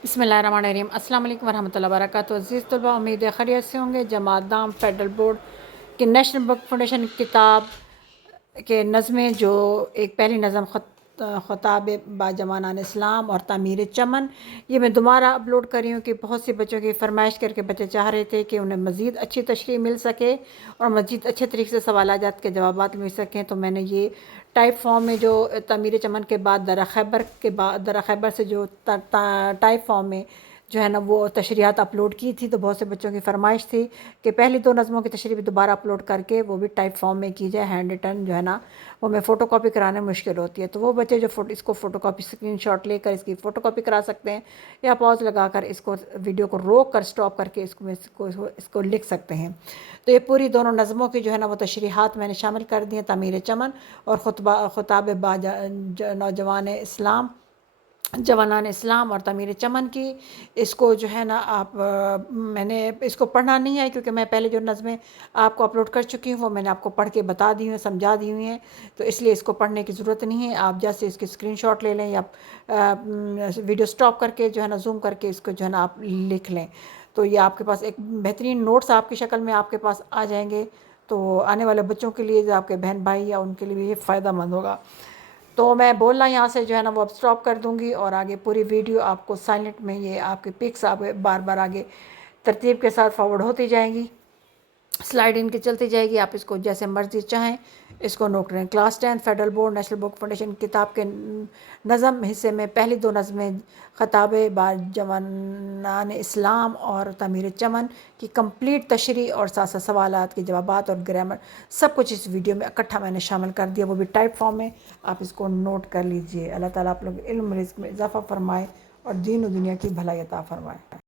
बिस्मिल्लाहिर्रहमानिर्रहीम अस्सलाम वालेकुम वरहमतुल्लाहि वबरकातुहू। अज़ीज़ तलबा, उम्मीद है खैरियत से होंगे। जमात दाम फेडरल बोर्ड की नेशनल बुक फाउंडेशन किताब के नज़में जो एक पहली नज़म ख़ुताब बाजवानान इस्लाम और तामीर चमन, ये मैं दोबारा अपलोड कर रही हूँ कि बहुत से बच्चों की फरमाइश करके बच्चे चाह रहे थे कि उन्हें मज़ीद अच्छी तशरीह मिल सके और मज़ीद अच्छे तरीके से सवालात के जवाब मिल सकें। तो मैंने ये टाइप फॉर्म में जो तामीर चमन के बाद दरा खैबर से जो टाइप फॉर्म में जो है ना वो तशरीहात अपलोड की थी, तो बहुत से बच्चों की फरमाइश थी कि पहली दो नज़मों की तशरीह भी दोबारा अपलोड करके वो भी टाइप फॉर्म में की जाए। हैंड रिटन जो है ना वो मैं फ़ोटो कापी कराने में मुश्किल होती है, तो वो बच्चे जो इसको फ़ोटो कापी स्क्रीनशॉट लेकर इसकी फ़ोटो कापी करा सकते हैं या पॉज लगाकर इसको वीडियो को रोक कर स्टॉप करके इसको लिख सकते हैं। तो ये पूरी दोनों नज़मों की जो है ना वो तशरीहात मैंने शामिल कर दी हैं, तामीर चमन और ख़ुताब नौजवान इस्लाम जवानान इस्लाम और तामीर चमन की। इसको जो है ना मैंने इसको पढ़ना नहीं है क्योंकि मैं पहले जो नज़में आपको अपलोड कर चुकी हूँ वो मैंने आपको पढ़ के बता दी हुई हैं, समझा दी हुई हैं, तो इसलिए इसको पढ़ने की ज़रूरत नहीं है। आप जैसे इसकी स्क्रीनशॉट ले लें या वीडियो स्टॉप करके जो है ना जूम करके इसको जो है ना आप लिख लें, तो ये आपके पास एक बेहतरीन नोट्स आपकी शक्ल में आपके पास आ जाएंगे। तो आने वाले बच्चों के लिए, जो आपके बहन भाई या उनके लिए भी ये फ़ायदा मंद होगा। तो मैं बोलना यहाँ से जो है ना वो अब स्टॉप कर दूँगी और आगे पूरी वीडियो आपको साइलेंट में ये आपकी पिक्स आप बार बार आगे तरतीब के साथ फॉरवर्ड होती जाएंगी, स्लाइड इनकी चलती जाएगी। आप इसको जैसे मर्ज़ी चाहें इसको नोट करें। क्लास 10 federal board national book foundation किताब के नज़म हिस्से में पहली दो नज़में ख़ताब बाजवानान इस्लाम और तामीर चमन की कंप्लीट तशरीह और साथ साथ सवालात के जवाबात और ग्रामर सब कुछ इस वीडियो में इकट्ठा मैंने शामिल कर दिया, वो भी टाइप फॉर्म में। आप इसको नोट कर लीजिए। अल्लाह ताला आप लोग इल्म रिज़्क़ में इजाफ़ा फ़रमाए और दीन और दुनिया की भलाई अता फ़रमाए।